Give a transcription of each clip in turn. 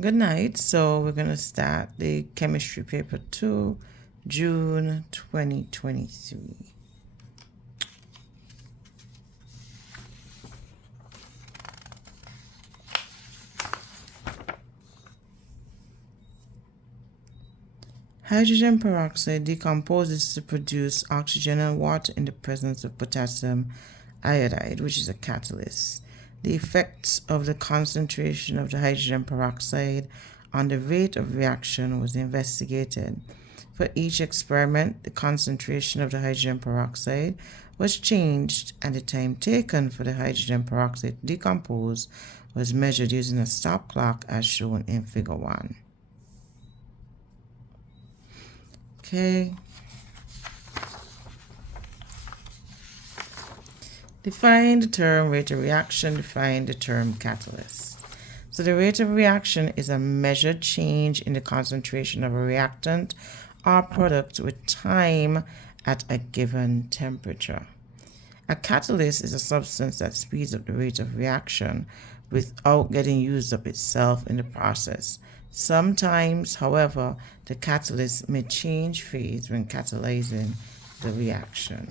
Good night. So we're going to start the chemistry paper 2, June 2023. Hydrogen peroxide decomposes to produce oxygen and water in the presence of potassium iodide, which is a catalyst. The effects of the concentration of the hydrogen peroxide on the rate of reaction was investigated. For each experiment, the concentration of the hydrogen peroxide was changed, and the time taken for the hydrogen peroxide to decompose was measured using a stop clock as shown in Figure 1. Okay. Define the term rate of reaction, define the term catalyst. So the rate of reaction is a measured change in the concentration of a reactant or product with time at a given temperature. A catalyst is a substance that speeds up the rate of reaction without getting used up itself in the process. Sometimes, however, the catalyst may change phase when catalyzing the reaction.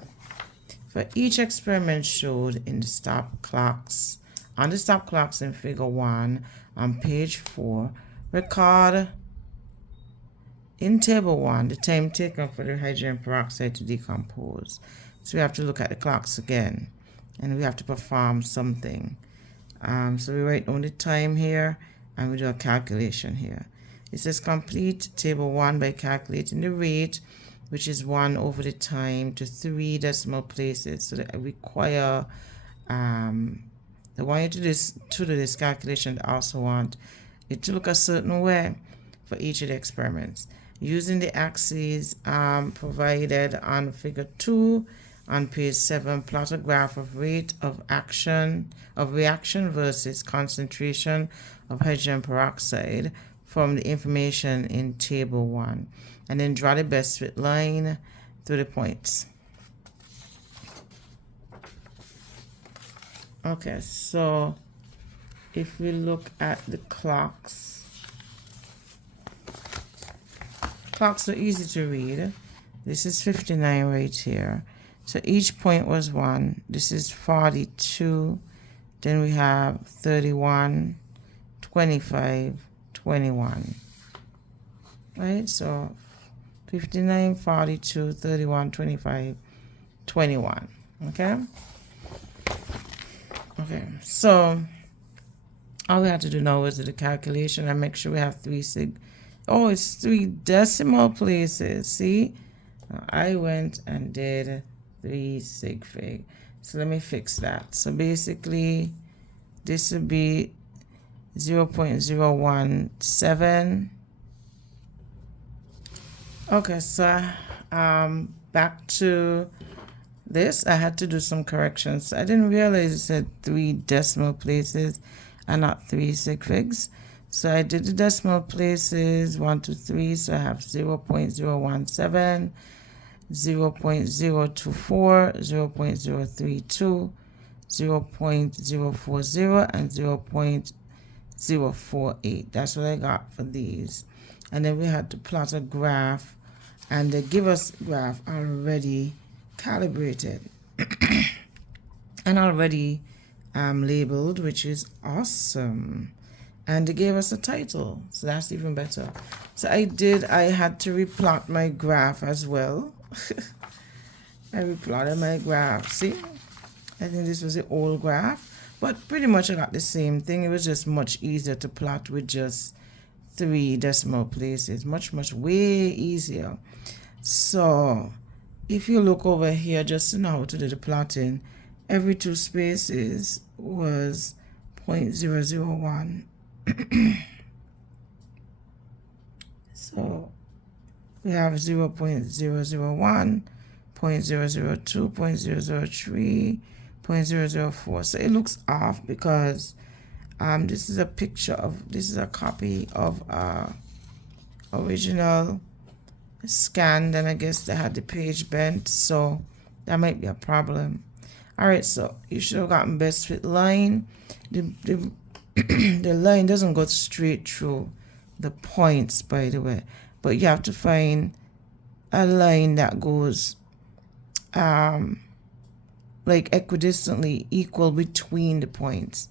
For each experiment showed in the stop clocks, on the stop clocks in Figure 1 on page 4, record in Table 1 the time taken for the hydrogen peroxide to decompose. So we have to look at the clocks again, and we have to perform something. So we write down the time here, and we do a calculation here. It says complete Table 1 by calculating the rate, which is 1 over the time to 3 decimal places. So that require the one you to do this calculation. They also want it to look a certain way for each of the experiments. Using the axes provided on Figure 2 on page 7, plot a graph of rate of reaction versus concentration of hydrogen peroxide from the information in Table 1, and then draw the best fit line through the points. Okay, so if we look at the clocks are easy to read. This is 59 right here. So each point was 1. This is 42. Then we have 31, 25, 21. Right? So 59, 42, 31, 25, 21. Okay? Okay. So all we have to do now is do the calculation and make sure we have 3 sig. Oh, it's 3 decimal places. See? I went and did 3 sig fig. So let me fix that. So basically, this would be 0.017. Okay, so back to this. I had to do some corrections. I didn't realize it said 3 decimal places and not 3 sig figs. So I did the decimal places 1, 2, 3. So I have 0.017, 0.024, 0.032, 0.040, and 0.048. That's what I got for these. And then we had to plot a graph, and they give us graph already calibrated and already labeled, which is awesome. And they gave us a title, so that's even better. So I had to replot my graph as well. I replotted my graph. See, I think this was the old graph, but pretty much I got the same thing. It was just much easier to plot with just 3 decimal places. Much way easier. So if you look over here, just to know how to do the plotting, every 2 spaces was 0.001. So we have 0.001, 0.002, 0.003, 0.004. So it looks off because this is a copy of original scan. Then I guess they had the page bent, so that might be a problem. All right, so you should have gotten best fit line. The the line doesn't go straight through the points, by the way, but you have to find a line that goes like equidistantly equal between the points.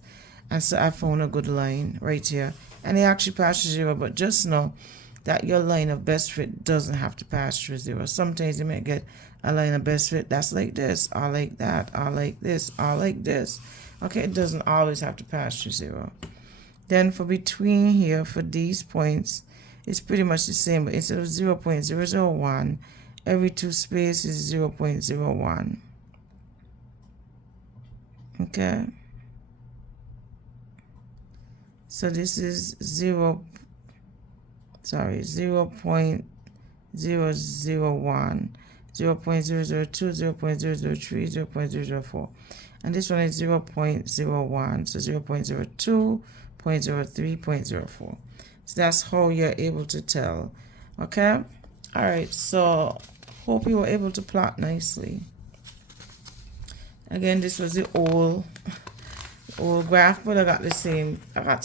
And so I found a good line right here, and it actually passes 0, but just know that your line of best fit doesn't have to pass through 0. Sometimes you might get a line of best fit that's like this, or like that, or like this, or like this. Okay, it doesn't always have to pass through 0. Then for between here, for these points, it's pretty much the same, but instead of 0.001, every 2 space is 0.01. Okay. So this is 0.001, 0.002, 0.003, 0.004. And this one is 0.01, so 0.02, 0.03, 0.04. So that's how you're able to tell. Okay? All right, so hope you were able to plot nicely. Again, this was the old graph, but I got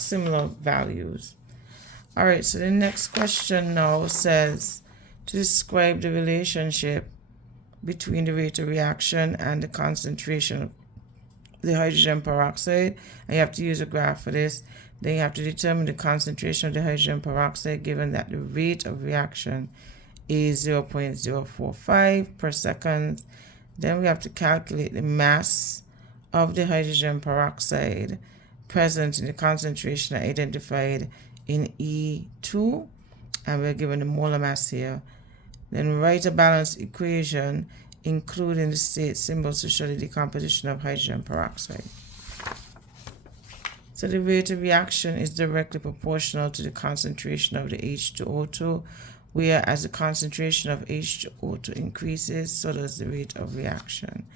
similar values. All right, so the next question now says to describe the relationship between the rate of reaction and the concentration of the hydrogen peroxide. And you have to use a graph for this. Then you have to determine the concentration of the hydrogen peroxide given that the rate of reaction is 0.045 per second. Then we have to calculate the mass of the hydrogen peroxide present in the concentration identified in E2, and we're given the molar mass here. Then write a balanced equation including the state symbols to show the decomposition of hydrogen peroxide. So the rate of reaction is directly proportional to the concentration of the H2O2, where as the concentration of H2O2 increases, so does the rate of reaction.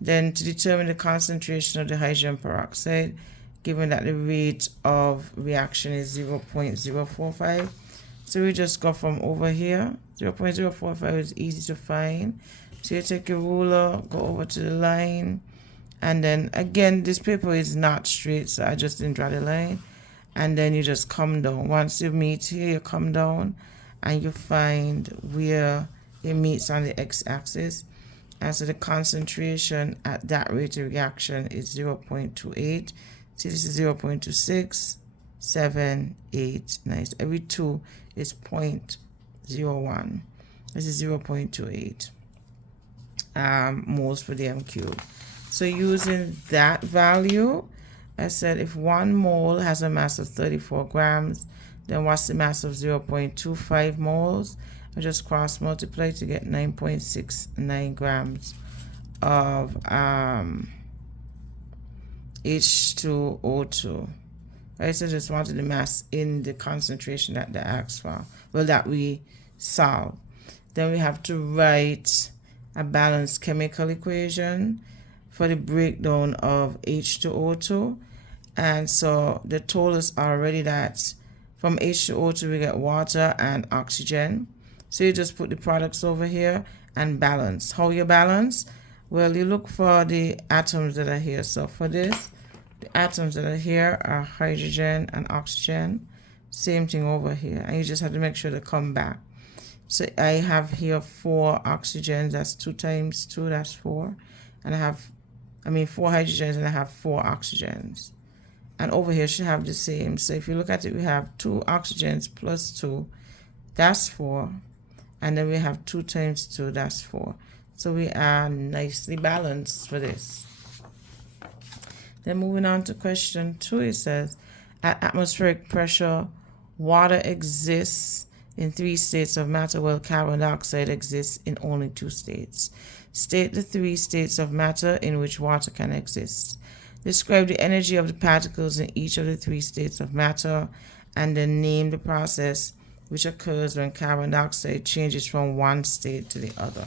Then to determine the concentration of the hydrogen peroxide, given that the rate of reaction is 0.045, so we just go from over here. 0.045 is easy to find. So you take your ruler, go over to the line, and then again, this paper is not straight, so I just didn't draw the line. And then you just come down. Once you meet here, you come down and you find where it meets on the x-axis. And so the concentration at that rate of reaction is 0.28. See, this is 0.26, 7, 8, 9. Every 2 is 0.01. This is 0.28 moles per dm cube. So using that value, I said if 1 mole has a mass of 34 grams, then what's the mass of 0.25 moles? I just cross multiply to get 9.69 grams of H2O2. Right, so just wanted the mass in the concentration that they asked for, well, that we solve. Then we have to write a balanced chemical equation for the breakdown of H2O2. And so they told us already that from H2O2 we get water and oxygen. So you just put the products over here and balance. How you balance? Well, you look for the atoms that are here. So for this, the atoms that are here are hydrogen and oxygen. Same thing over here. And you just have to make sure they come back. So I have here 4 oxygens. That's 2 times 2, that's 4. And I have 4 hydrogens and I have 4 oxygens. And over here should have the same. So if you look at it, we have 2 oxygens plus 2, that's 4. And then we have 2 times 2, that's 4. So we are nicely balanced for this. Then moving on to question 2, it says, at atmospheric pressure, water exists in 3 states of matter, while carbon dioxide exists in only 2 states. State the 3 states of matter in which water can exist. Describe the energy of the particles in each of the 3 states of matter, and then name the process which occurs when carbon dioxide changes from one state to the other.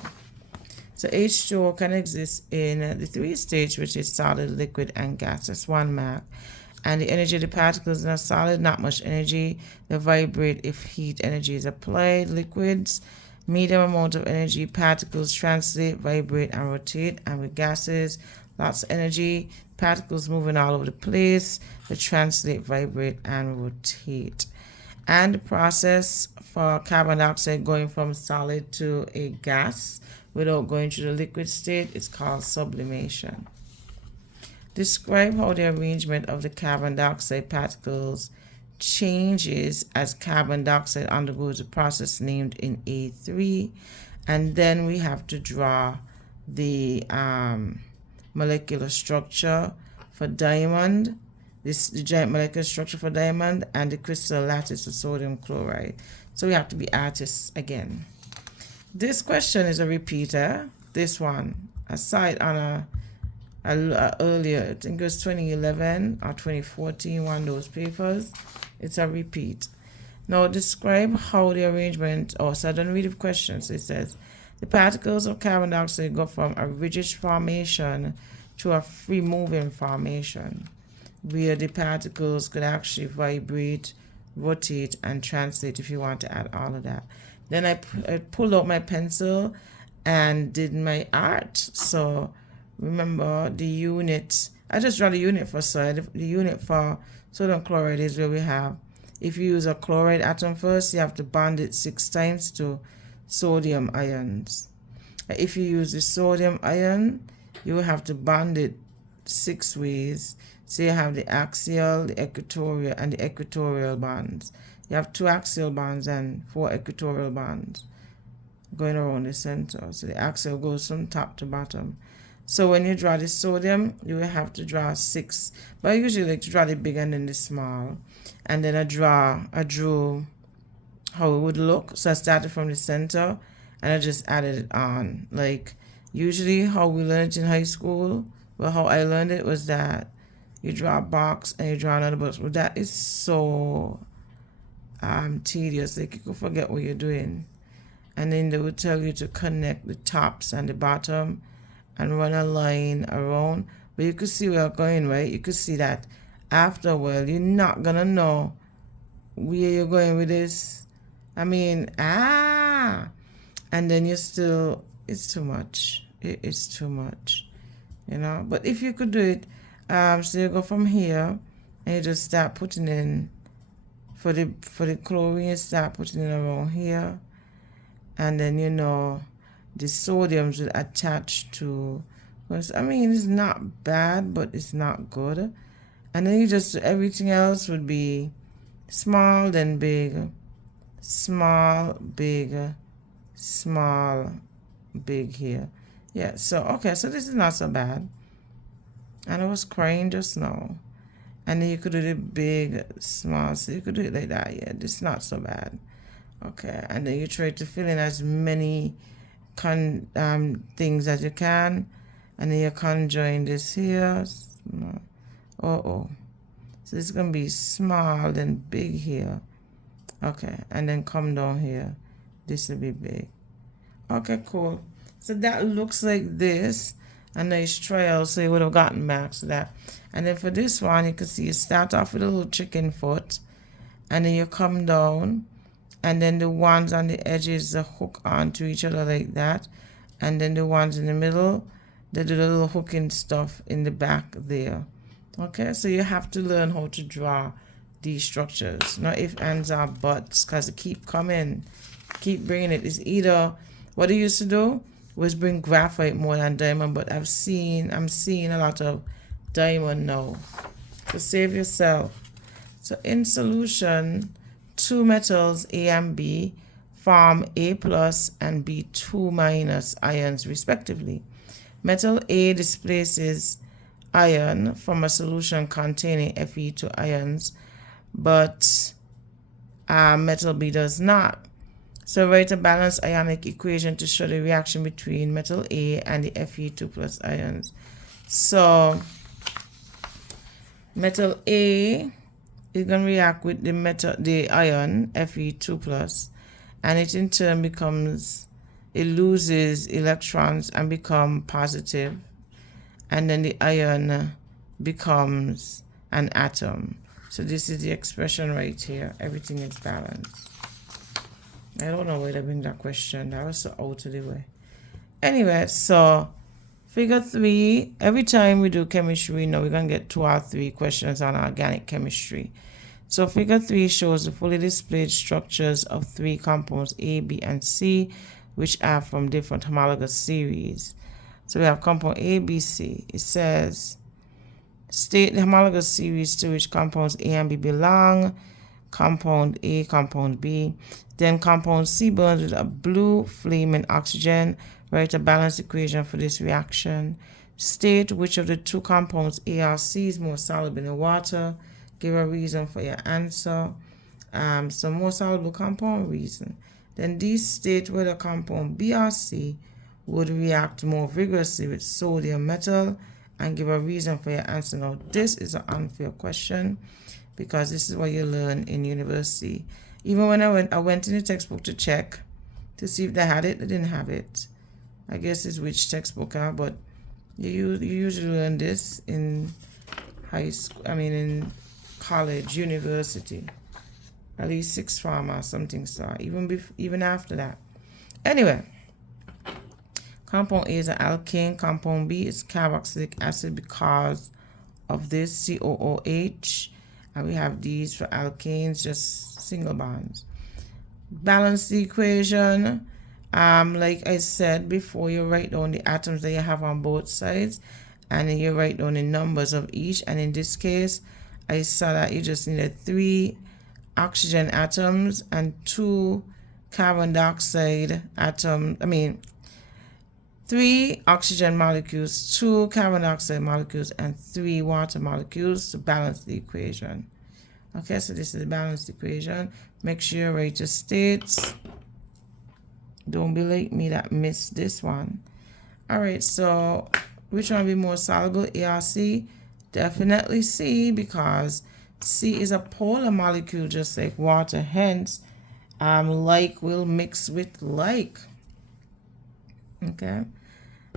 So H2O can exist in the 3 states, which is solid, liquid, and gas. That's 1 mark. And the energy of the particles in a solid, not much energy. They vibrate if heat energy is applied. Liquids, medium amount of energy. Particles translate, vibrate, and rotate. And with gases, Lots of energy. Particles moving all over the place. They translate, vibrate, and rotate. And the process for carbon dioxide going from solid to a gas without going to the liquid state is called sublimation. Describe how the arrangement of the carbon dioxide particles changes as carbon dioxide undergoes a process named in A3. And then we have to draw the molecular structure for diamond, the giant molecular structure for diamond, and the crystal lattice for sodium chloride. So we have to be artists again. This question is a repeater. This one, aside on a earlier, I think it was 2011 or 2014, one of those papers. It's a repeat. Now describe how the arrangement, so I don't read the question. So it says, the particles of carbon dioxide go from a rigid formation to a free moving formation, where the particles could actually vibrate, rotate, and translate if you want to add all of that. Then I pulled out my pencil and did my art. So remember the unit, I just draw the unit for soil. The unit for sodium chloride is where we have, if you use a chloride atom first, you have to bond it 6 times to sodium ions. If you use the sodium ion, you will have to bond it 6 ways. So you have the axial, the equatorial, and the equatorial bonds. You have 2 axial bonds and 4 equatorial bonds going around the center. So the axial goes from top to bottom. So when you draw the sodium, you will have to draw 6. But I usually like to draw the big and then the small. And then I drew how it would look. So I started from the center and I just added it on. Like usually how we learned in high school, well, how I learned it was that you draw a box and you draw another box. But that is so tedious. Like you could forget what you're doing. And then they would tell you to connect the tops and the bottom and run a line around. But you could see where I'm going, right? You could see that after a while, you're not going to know where you're going with this. I mean, and then you're still, it's too much. It's too much, you know. But if you could do it, so you go from here and you just start putting in, for the chlorine, you start putting it around here. And then, you know, the sodiums will attach to, I mean, it's not bad, but it's not good. And then you just, everything else would be small, then big, small, big, small, big here. Yeah, so, okay, so this is not so bad. And I was crying just now. And then you could do the big, small, so you could do it like that. Yeah, this is not so bad. Okay, and then you try to fill in as many things as you can. And then you conjoin this here. So this is going to be small, then big here. Okay, and then come down here. This will be big. Okay, cool. So that looks like this. A nice trail, so you would have gotten back to that. And then for this one, you can see you start off with a little chicken foot. And then you come down. And then the ones on the edges hook onto each other like that. And then the ones in the middle, they do the little hooking stuff in the back there. Okay, so you have to learn how to draw these structures. Not if ands or buts, because they keep coming, keep bringing it. It's either, what they used to do was bring graphite more than diamond, but I'm seeing a lot of diamond now. So save yourself. So in solution, 2 metals A and B form A plus and B2 minus ions respectively. Metal A displaces ion from a solution containing Fe2 ions, but metal B does not. So write a balanced ionic equation to show the reaction between metal A and the Fe2 plus ions. So metal A is going to react with the ion Fe2 plus, and it in turn it loses electrons and become positive, and then the ion becomes an atom. So this is the expression right here. Everything is balanced. I don't know why they bring that question. That was so out of the way. Anyway, so Figure 3, every time we do chemistry, we're going to get 2 or 3 questions on organic chemistry. So figure 3 shows the fully displayed structures of 3 compounds A, B, and C, which are from different homologous series. So we have compound A, B, C. It says, state the homologous series to which compounds A and B belong. Compound A, compound B. Then compound C burns with a blue flame in oxygen. Write a balanced equation for this reaction. State which of the 2 compounds A or C is more soluble in water. Give a reason for your answer. So more soluble compound, reason. Then D, state whether compound B or C would react more vigorously with sodium metal and give a reason for your answer. Now this is an unfair question because this is what you learn in university. Even when I went in the textbook to check to see if they had it, they didn't have it. I guess it's which textbook, but you usually learn this in high school, in college, university, at least 6th form or something, so even after that. Anyway, compound A is an alkane, compound B is carboxylic acid because of this COOH, and we have these for alkanes, just single bonds. Balance the equation. Like I said before, you write down the atoms that you have on both sides, and then you write down the numbers of each. And in this case, I saw that you just needed 3 oxygen atoms and 2 carbon dioxide atoms. 3 oxygen molecules, 2 carbon dioxide molecules, and 3 water molecules to balance the equation. Okay, so this is the balanced equation. Make sure you write your states. Don't be like me that missed this one. All right, so which one will be more soluble, A or C? Definitely C, because C is a polar molecule just like water. Hence, like will mix with like. Okay,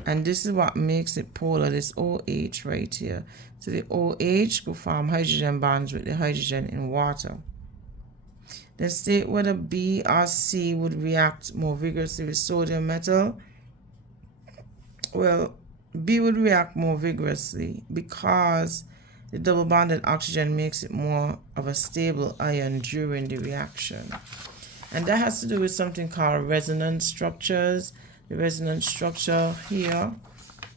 and this is what makes it polar, this OH right here. So the OH will form hydrogen bonds with the hydrogen in water. Then state whether B or C would react more vigorously with sodium metal. Well, B would react more vigorously because the double bonded oxygen makes it more of a stable ion during the reaction. And that has to do with something called resonance structures. The resonance structure here,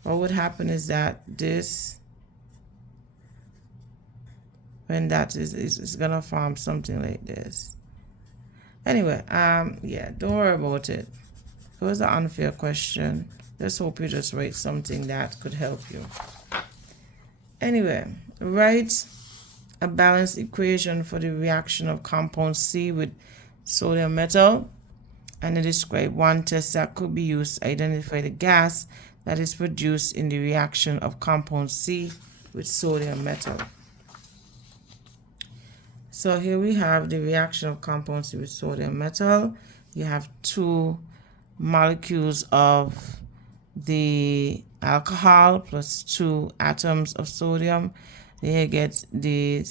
what would happen is that this, when that is gonna form something like this. Anyway, yeah, don't worry about it. It was an unfair question. Let's hope you just write something that could help you. Anyway, write a balanced equation for the reaction of compound C with sodium metal, and then describe one test that could be used to identify the gas that is produced in the reaction of compound C with sodium metal. So here we have the reaction of compound C with sodium metal. You have 2 molecules of the alcohol plus 2 atoms of sodium. Then you get the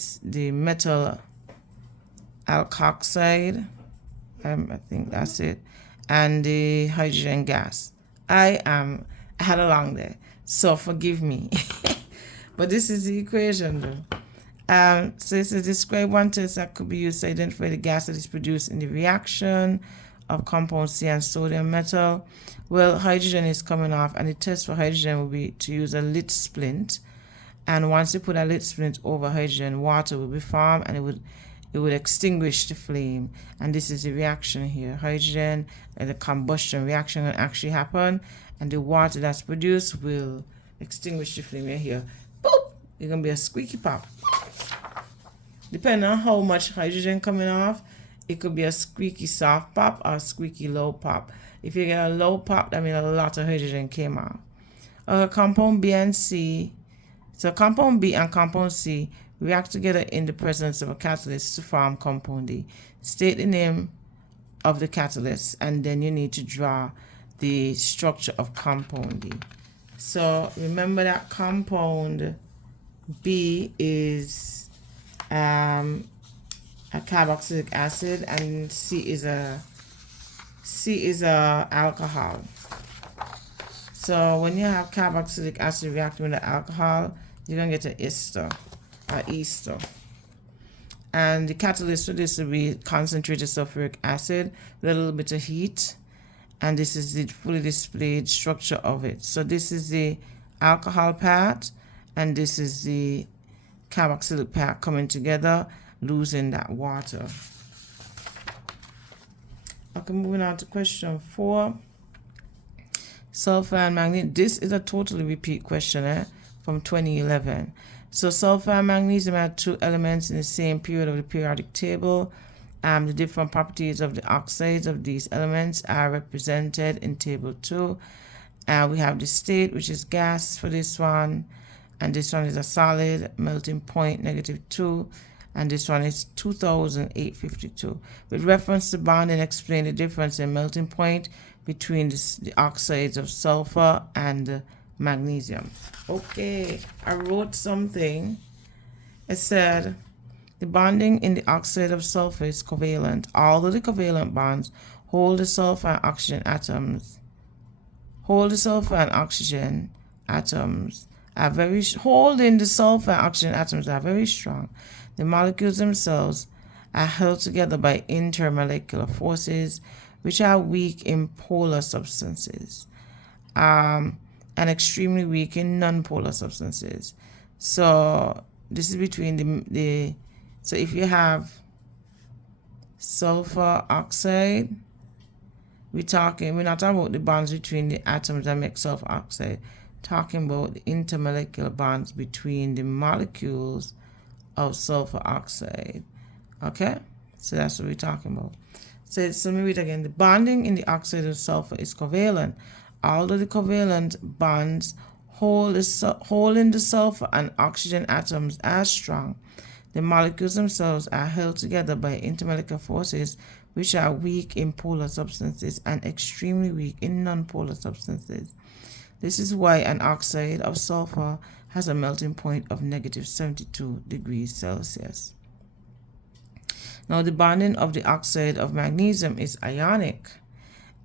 metal alkoxide, I think that's it, and the hydrogen gas. I had a long day, so forgive me. But this is the equation though. So it says describe one test that could be used to identify the gas that is produced in the reaction of compound C and sodium metal. Well, hydrogen is coming off, and the test for hydrogen will be to use a lit splint. And once you put a lit splint over hydrogen, water will be formed, and it would extinguish the flame. And this is the reaction here. Hydrogen and the combustion reaction will actually happen, and the water that's produced will extinguish the flame. You're here, boop, it's gonna be a squeaky pop. Depending on how much hydrogen coming off, it could be a squeaky soft pop or a squeaky low pop. If you get a low pop, that means a lot of hydrogen came off. Compound B and C. So compound B and compound C react together in the presence of a catalyst to form compound D. State the name of the catalyst, and then you need to draw the structure of compound D. So remember that compound B is a carboxylic acid, and C is a alcohol. So when you have carboxylic acid reacting with the alcohol, you're going to get an ester, And the catalyst for this will be concentrated sulfuric acid with a little bit of heat. And this is the fully displayed structure of it. So this is the alcohol part, and this is the carboxylic part coming together, losing that water. Okay, moving on to question 4. Sulfur and magnesium. This is a totally repeat question from 2011. So sulfur and magnesium are 2 elements in the same period of the periodic table. The different properties of the oxides of these elements are represented in table 2. We have the state, which is gas for this one, and this one is a solid, melting point -2, and this one is 2852. With reference to bonding, explain the difference in melting point between the oxides of sulfur and magnesium. Okay, I wrote something. It said, the bonding in the oxide of sulfur is covalent. Although the covalent bonds hold the sulfur and oxygen atoms are very strong. The molecules themselves are held together by intermolecular forces, which are weak in polar substances, and extremely weak in nonpolar substances. So this is between so if you have sulfur oxide, we're not talking about the bonds between the atoms that make sulfur oxide, talking about the intermolecular bonds between the molecules of sulfur oxide. Okay, so that's what we're talking about. So let me read again. The bonding in the oxide of sulfur is covalent. Although the covalent bonds holding the sulfur and oxygen atoms are strong, the molecules themselves are held together by intermolecular forces, which are weak in polar substances and extremely weak in nonpolar substances. This is why an oxide of sulfur has a melting point of -72 degrees Celsius. Now, the bonding of the oxide of magnesium is ionic.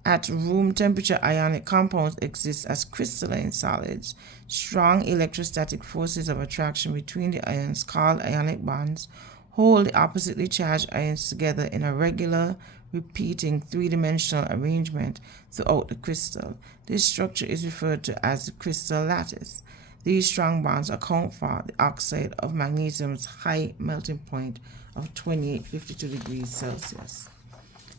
At room temperature, ionic compounds exist as crystalline solids. Strong electrostatic forces of attraction between the ions, called ionic bonds, hold the oppositely charged ions together in a regular, repeating 3-dimensional arrangement throughout the crystal. This structure is referred to as the crystal lattice. These strong bonds account for the oxide of magnesium's high melting point of 2852 degrees Celsius.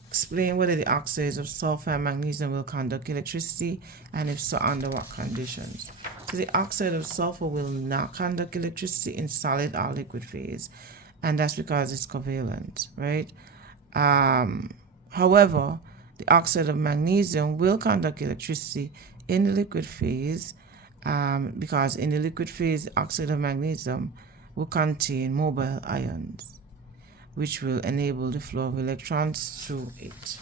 Explain whether the oxides of sulfur and magnesium will conduct electricity, and if so, under what conditions. So the oxide of sulfur will not conduct electricity in solid or liquid phase, and that's because it's covalent, right? However, the oxide of magnesium will conduct electricity in the liquid phase, because in the liquid phase, the oxide of magnesium will contain mobile ions, which will enable the flow of electrons through it.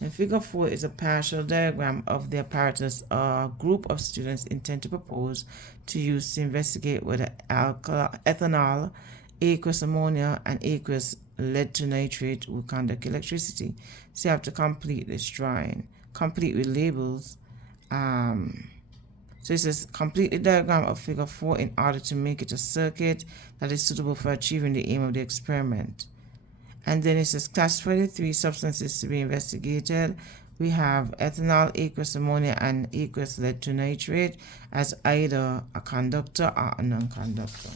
And figure 4 is a partial diagram of the apparatus a group of students intend to propose to use to investigate whether ethanol, aqueous ammonia, and aqueous lead to nitrate will conduct electricity. So you have to complete this drawing, complete with labels. So it says, complete the diagram of figure 4 in order to make it a circuit that is suitable for achieving the aim of the experiment. And then it says, classify the 3 substances to be investigated. We have ethanol, aqueous ammonia, and aqueous lead to nitrate as either a conductor or a non-conductor.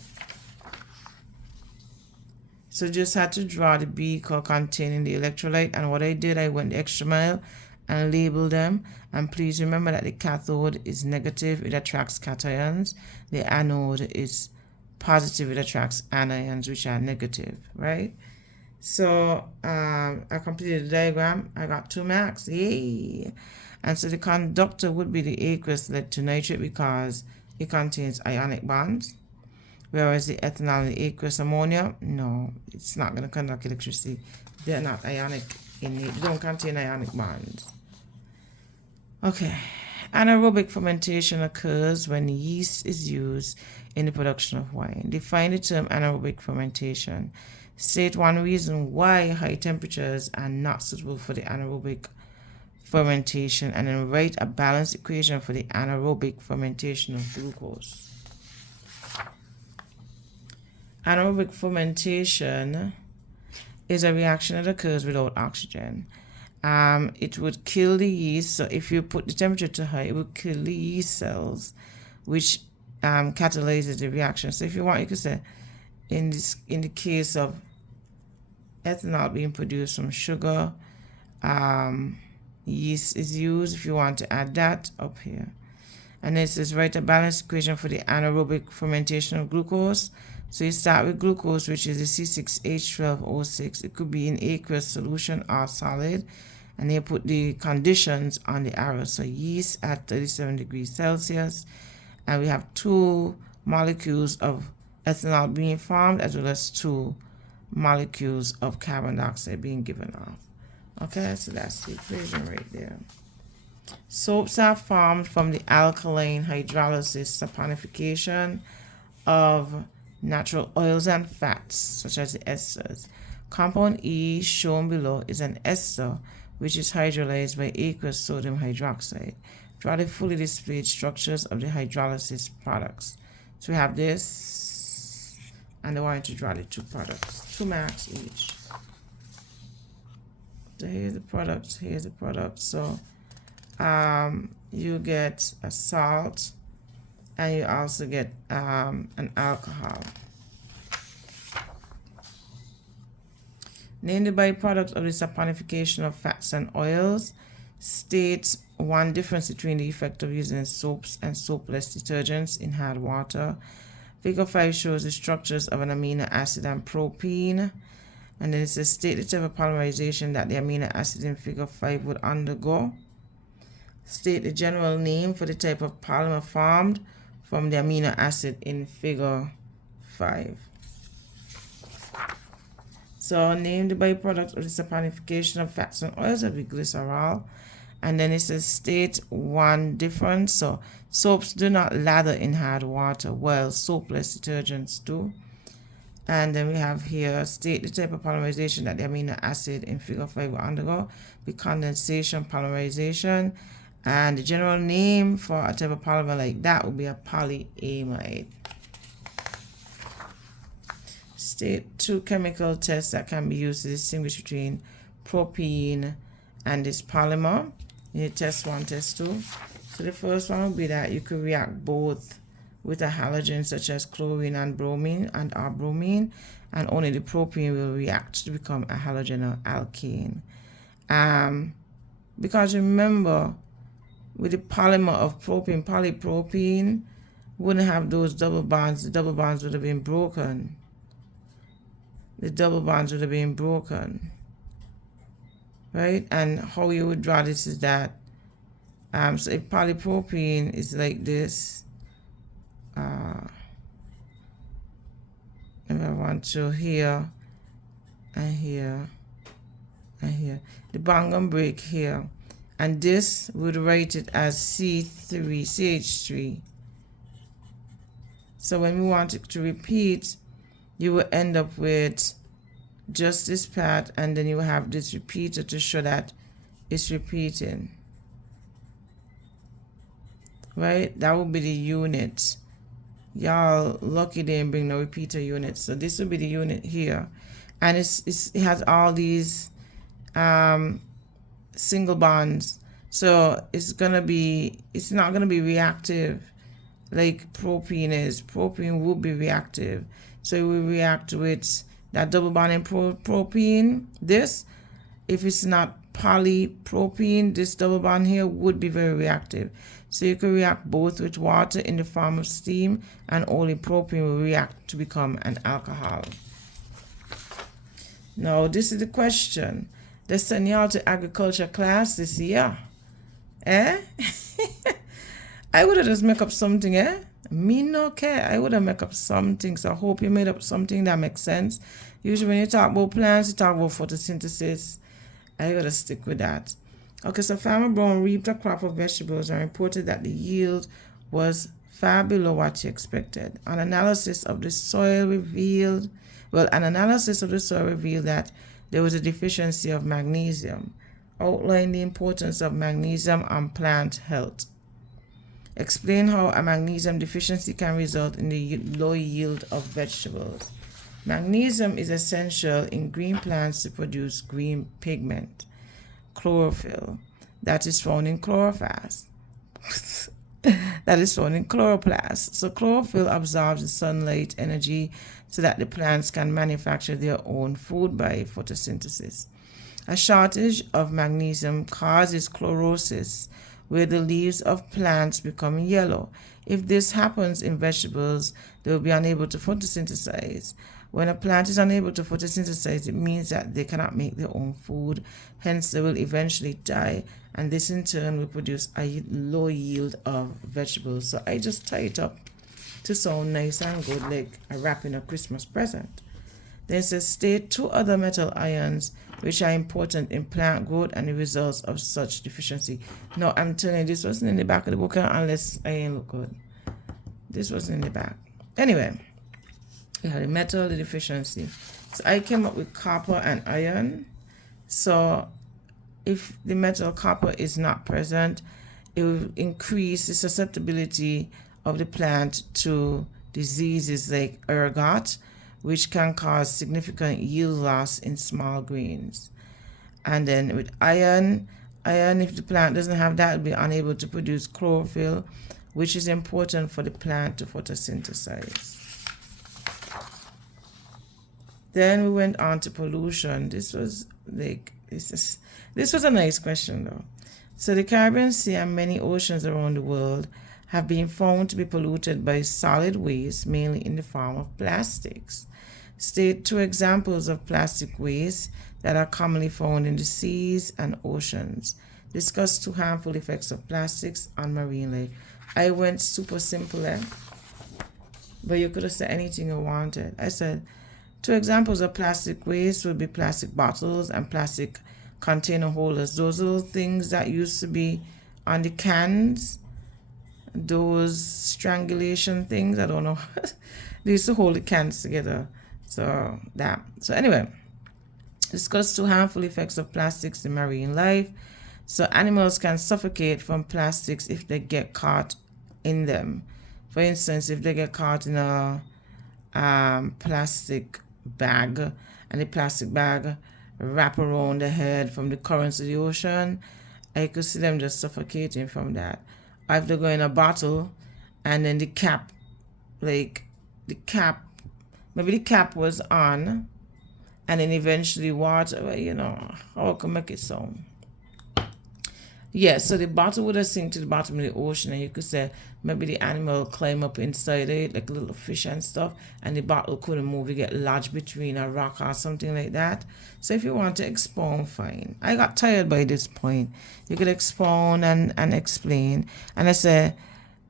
So just had to draw the beaker containing the electrolyte, and what I did, I went the extra mile and label them. And please remember that the cathode is negative, it attracts cations. The anode is positive, it attracts anions, which are negative, right? So I completed the diagram. I got 2 marks. Yay! And so the conductor would be the aqueous lead to nitrate because it contains ionic bonds. Whereas the ethanol and the aqueous ammonia, no, it's not going to conduct electricity. They're not ionic in it. They don't contain ionic bonds. Okay. Anaerobic fermentation occurs when yeast is used in the production of wine. Define the term anaerobic fermentation. State one reason why high temperatures are not suitable for the anaerobic fermentation, and then write a balanced equation for the anaerobic fermentation of glucose. Anaerobic fermentation is a reaction that occurs without oxygen. It would kill the yeast. So if you put the temperature too high, it would kill the yeast cells, which catalyzes the reaction. So if you want, you could say, in the case of ethanol being produced from sugar, yeast is used. If you want to add that up here, and it says write a balanced equation for the anaerobic fermentation of glucose. So you start with glucose, which is the C6H12O6. It could be in aqueous solution or solid, and you put the conditions on the arrow. So yeast at 37 degrees Celsius, and we have 2 molecules of ethanol being formed, as well as 2 molecules of carbon dioxide being given off. Okay, so that's the equation right there. Soaps are formed from the alkaline hydrolysis saponification of natural oils and fats, such as the esters. Compound E, shown below, is an ester which is hydrolyzed by aqueous sodium hydroxide. Draw the fully displayed structures of the hydrolysis products. So we have this, and I want you to draw the 2 products, 2 marks each. So here's the product, here's the product. So you get a salt, and you also get an alcohol. Name the byproduct of the saponification of fats and oils. State one difference between the effect of using soaps and soapless detergents in hard water. Figure 5 shows the structures of an amino acid and propene. And then it says state the type of polymerization that the amino acid in figure 5 would undergo. State the general name for the type of polymer formed from the amino acid in figure 5. So name the byproduct of the saponification of fats and oils, that would be glycerol. And then it says state one difference. So soaps do not lather in hard water, while soapless detergents do. And then we have here state the type of polymerization that the amino acid in figure 5 will undergo. Be condensation polymerization. And the general name for a type of polymer like that would be a polyamide. State 2 chemical tests that can be used to distinguish between propene and this polymer. You need test 1, test 2. So the first one would be that you could react both with a halogen such as chlorine and bromine or bromine, and only the propene will react to become a halogen or alkane. Because remember, with the polymer of propene, polypropene wouldn't have those double bonds. The double bonds would have been broken. The double bonds would have been broken. Right? And how you would draw this is that, so if polypropene is like this, and I want to here, and here, and here. The bond gonna break here. And this would write it as C3, CH3. So when we want it to repeat, you will end up with just this part, and then you will have this repeater to show that it's repeating. Right? That will be the unit. Y'all lucky they didn't bring no repeater unit. So this will be the unit here. And it has all these single bonds, so it's not gonna be reactive like propene is. Propene will be reactive, so it will react with that double bond in propene. This, if it's not polypropene, this double bond here would be very reactive. So you can react both with water in the form of steam, and only propene will react to become an alcohol. Now this is the question. They send y'all to agriculture class this year. I would have just make up something, Me no care. I would have make up something. So I hope you made up something that makes sense. Usually when you talk about plants, you talk about photosynthesis. I gotta stick with that. Okay, so Farmer Brown reaped a crop of vegetables and reported that the yield was far below what he expected. An analysis of the soil revealed that there was a deficiency of magnesium. Outline the importance of magnesium on plant health. Explain how a magnesium deficiency can result in the low yield of vegetables. Magnesium is essential in green plants to produce green pigment, chlorophyll, that is found in chloroplast. That is found in chloroplast. So chlorophyll absorbs the sunlight energy so that the plants can manufacture their own food by photosynthesis. A shortage of magnesium causes chlorosis, where the leaves of plants become yellow. If this happens in vegetables, they will be unable to photosynthesize. When a plant is unable to photosynthesize, it means that they cannot make their own food. Hence, they will eventually die, and this in turn will produce a low yield of vegetables. So I just tie it up to sound nice and good, like a wrapping a Christmas present. Then it says, state 2 other metal ions which are important in plant growth and the results of such deficiency. No, I'm telling you, this wasn't in the back of the book unless I ain't look good. This wasn't in the back. Anyway, we had the metal, the deficiency. So I came up with copper and iron. So if the metal copper is not present, it will increase the susceptibility of the plant to diseases like ergot, which can cause significant yield loss in small grains. And then with iron, if the plant doesn't have that, it will be unable to produce chlorophyll, which is important for the plant to photosynthesize. Then we went on to pollution. This was a nice question though. So the Caribbean Sea and many oceans around the world have been found to be polluted by solid waste, mainly in the form of plastics. State 2 examples of plastic waste that are commonly found in the seas and oceans. Discuss 2 harmful effects of plastics on marine life. I went super simple, but you could have said anything you wanted. I said 2 examples of plastic waste would be plastic bottles and plastic container holders. Those little things that used to be on the cans, those strangulation things, I don't know. They used to hold the cans together. So anyway, discuss 2 harmful effects of plastics in marine life. So animals can suffocate from plastics if they get caught in them. For instance, if they get caught in a plastic bag and the plastic bag wrap around the head from the currents of the ocean, I could see them just suffocating from that. Or if they go in a bottle and then maybe the cap was on and then eventually water, how I can make it sound. Yeah, so the bottle would have sink to the bottom of the ocean, and you could say maybe the animal climb up inside it, like a little fish and stuff, and the bottle couldn't move, you get lodged between a rock or something like that. So if you want to expound, fine. I got tired by this point. You could expound and explain. And I say,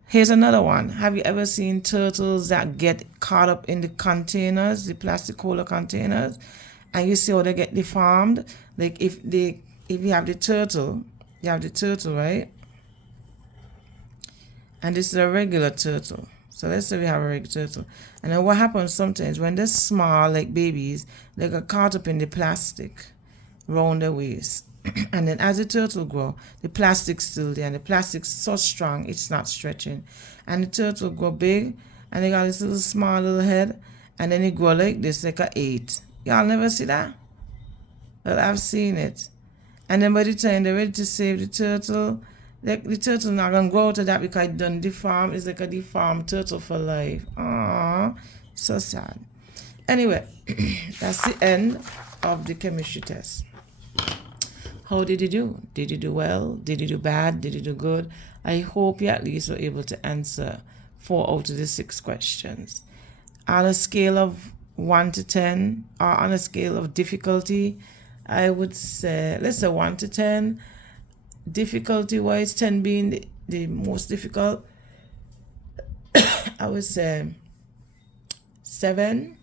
here's another one. Have you ever seen turtles that get caught up in the containers, the plastic cola containers, and you see how they get deformed? Like if you have the turtle, right? And this is a regular turtle. So let's say we have a regular turtle. And then what happens sometimes when they're small, like babies, they get caught up in the plastic around their waist. And then as the turtle grow, the plastic's still there, and the plastic's so strong it's not stretching. And the turtle grow big, and they got this little small little head, and then it grow like this, like a 8. Y'all never see that? Well, I've seen it. And then by the time they're ready to save the turtle, the turtle not gonna grow out of that because it done deformed. It's like a deformed turtle for life. Aww, so sad. Anyway, that's the end of the chemistry test. How did you do? Did you do well? Did you do bad? Did you do good? I hope you at least were able to answer 4 out of the 6 questions. On a scale of 1 to 10, or on a scale of difficulty, I would say, let's say 1 to 10. Difficulty-wise, 10 being the most difficult, I would say 7.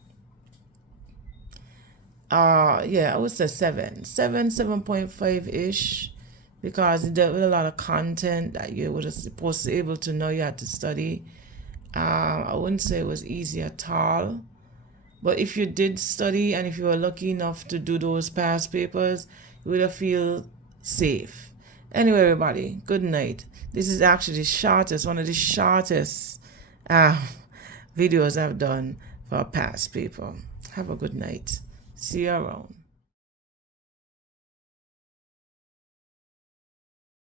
I would say 7.5-ish, because it dealt with a lot of content that you were supposed to be able to know you had to study. I wouldn't say it was easy at all, but if you did study and if you were lucky enough to do those past papers, you would have feel safe. Anyway, everybody, good night. This is actually the shortest, one of the shortest videos I've done for past people. Have a good night. See you around.